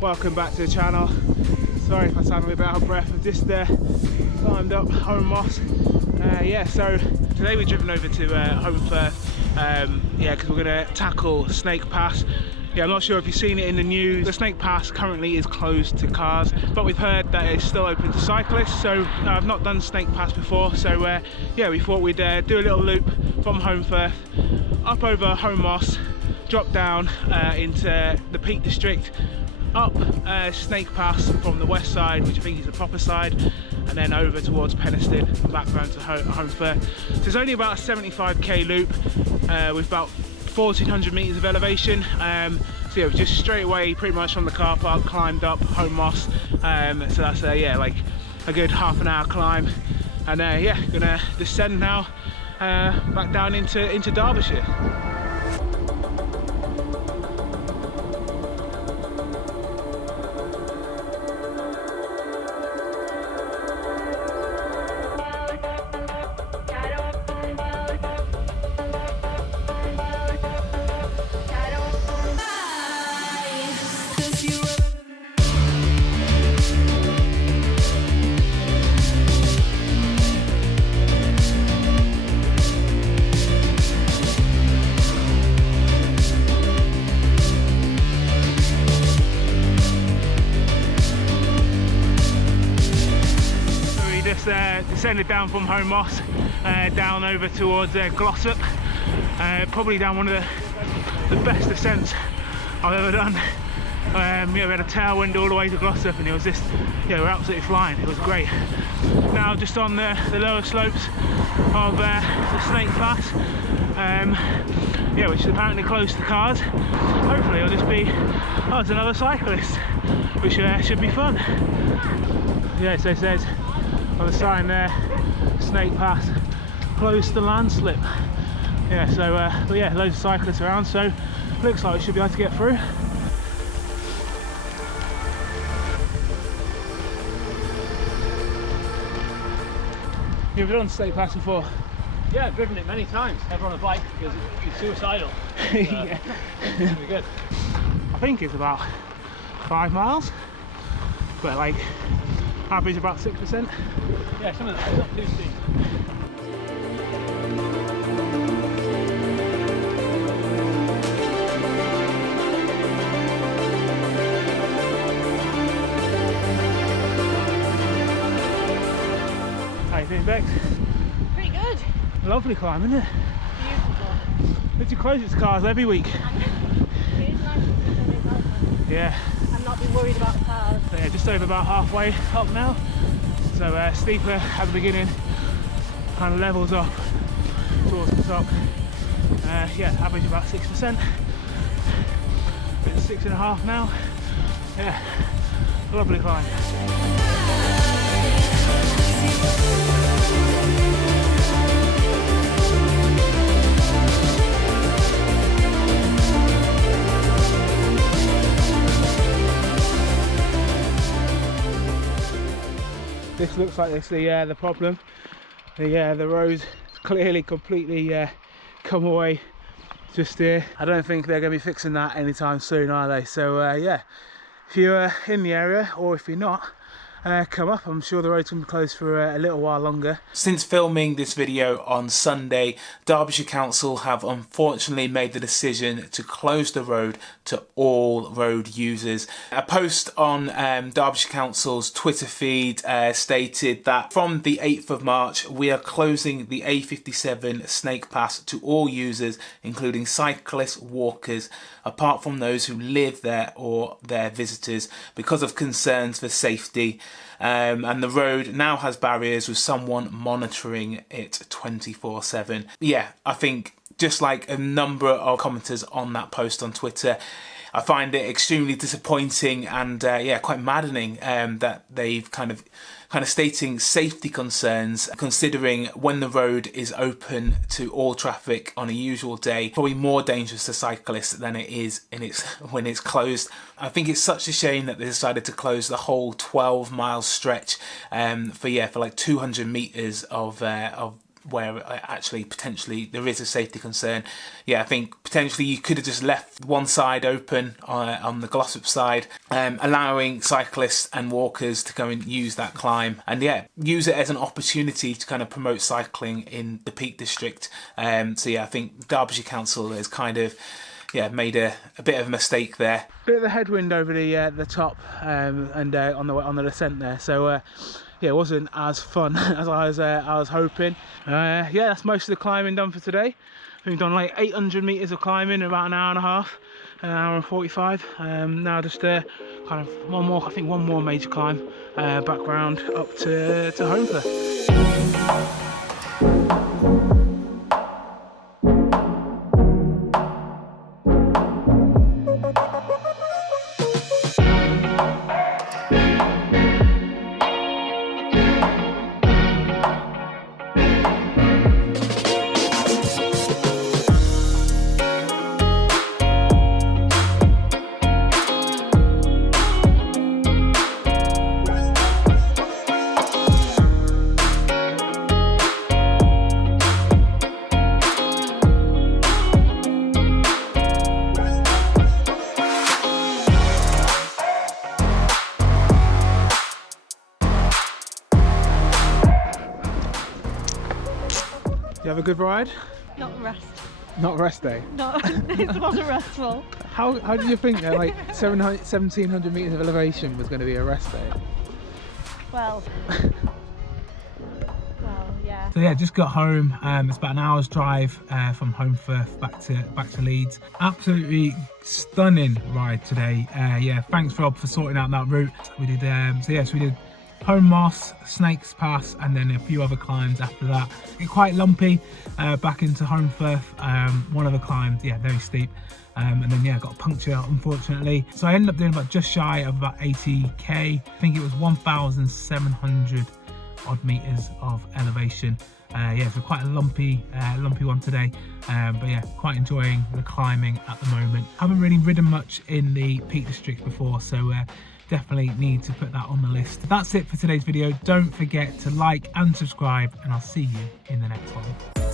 welcome back to the channel. Sorry if I sound a little bit out of breath. I've just climbed up Home Moss. Yeah, so today we've driven over to Home Firth, yeah, because we're going to tackle Snake Pass. Yeah, I'm not sure if you've seen it in the news. The Snake Pass currently is closed to cars, but we've heard that it's still open to cyclists. So I've not done Snake Pass before, so yeah, we thought we'd do a little loop from Home Firth up over Home Moss, drop down into the Peak District, up Snake Pass from the west side, which I think is the proper side, and then over towards Penistone and back round to Home Firth. So it's only about a 75k loop with about 1400 meters of elevation. So yeah, just straight away, pretty much from the car park, climbed up Home Moss. So that's yeah, like a good half an hour climb, and yeah, gonna descend now back down into Derbyshire. Descended down from Home Moss, down over towards Glossop, probably down one of the best descents I've ever done. Yeah, we had a tailwind all the way to Glossop, and it was just, yeah, we're absolutely flying. It was great. Now just on the lower slopes of the Snake Pass, yeah, which is apparently closed to cars. Hopefully it'll just be, oh, it's another cyclist, which should be fun. Yeah, so it says on the sign there, Snake Pass closed to landslip. Yeah, so but yeah, loads of cyclists around, so looks like we should be able to get through. You've done Snake Pass before? Yeah, I've driven it many times. Never on a bike because it's suicidal. Yeah. It'll be good. I think it's about 5 miles, but like average about 6%. Yeah, some of that's not too steep. How you feeling, Bex? Pretty good. Lovely climb, isn't it? Beautiful. Did you close its cars every week? It is nice to see the Yeah. and not be worried about the cars. So yeah, just over about halfway up now. So steeper at the beginning, kind of levels up towards the top. Yeah, average about 6%. Bit 6.5 now. Yeah, lovely climb. This looks like it's the problem. The road's clearly completely come away just here. I don't think they're going to be fixing that anytime soon, are they? So yeah, if you're in the area, or if you're not, come up. I'm sure the road's going to be closed for a little while longer. Since filming this video on Sunday, Derbyshire Council have unfortunately made the decision to close the road to all road users. A post on Derbyshire Council's Twitter feed stated that from the 8th of March, we are closing the A57 Snake Pass to all users, including cyclists, walkers, apart from those who live there or their visitors, because of concerns for safety. And the road now has barriers with someone monitoring it 24/7. Yeah, I think just like a number of commenters on that post on Twitter, I find it extremely disappointing and yeah, quite maddening that they've kind of stating safety concerns, considering when the road is open to all traffic on a usual day, probably more dangerous to cyclists than it is when it's closed. I think it's such a shame that they decided to close the whole 12-mile stretch for like 200 meters of where actually potentially there is a safety concern. Yeah, I think potentially you could have just left one side open on the Glossop side, allowing cyclists and walkers to go and use that climb, and yeah, use it as an opportunity to kind of promote cycling in the Peak District. So yeah, I think Derbyshire Council has kind of made a bit of a mistake there. Bit of a headwind over the top and on the descent there. So yeah, it wasn't as fun as I was hoping. Yeah, that's most of the climbing done for today. We've done like 800 meters of climbing in about an hour and a half, an hour and 45. Now just kind of one more major climb back round up to Holmfirth. You have a good ride? Not rest. Not rest day? No, it wasn't restful. How did you think that like 1700 metres of elevation was going to be a rest day? Well, yeah. So yeah, just got home. It's about an hour's drive from Holmfirth back to Leeds. Absolutely stunning ride today. Yeah, thanks Rob for sorting out that route. We did we did Home Moss, Snakes Pass, and then a few other climbs after that. It's quite lumpy back into Holmfirth. One of the climbs, yeah, very steep. And then yeah, got a puncture unfortunately. So I ended up doing about just shy of about 80k. I think it was 1,700 odd meters of elevation. Yeah, so quite a lumpy one today. But yeah, quite enjoying the climbing at the moment. Haven't really ridden much in the Peak District before, so definitely need to put that on the list. That's it for today's video. Don't forget to like and subscribe, and I'll see you in the next one.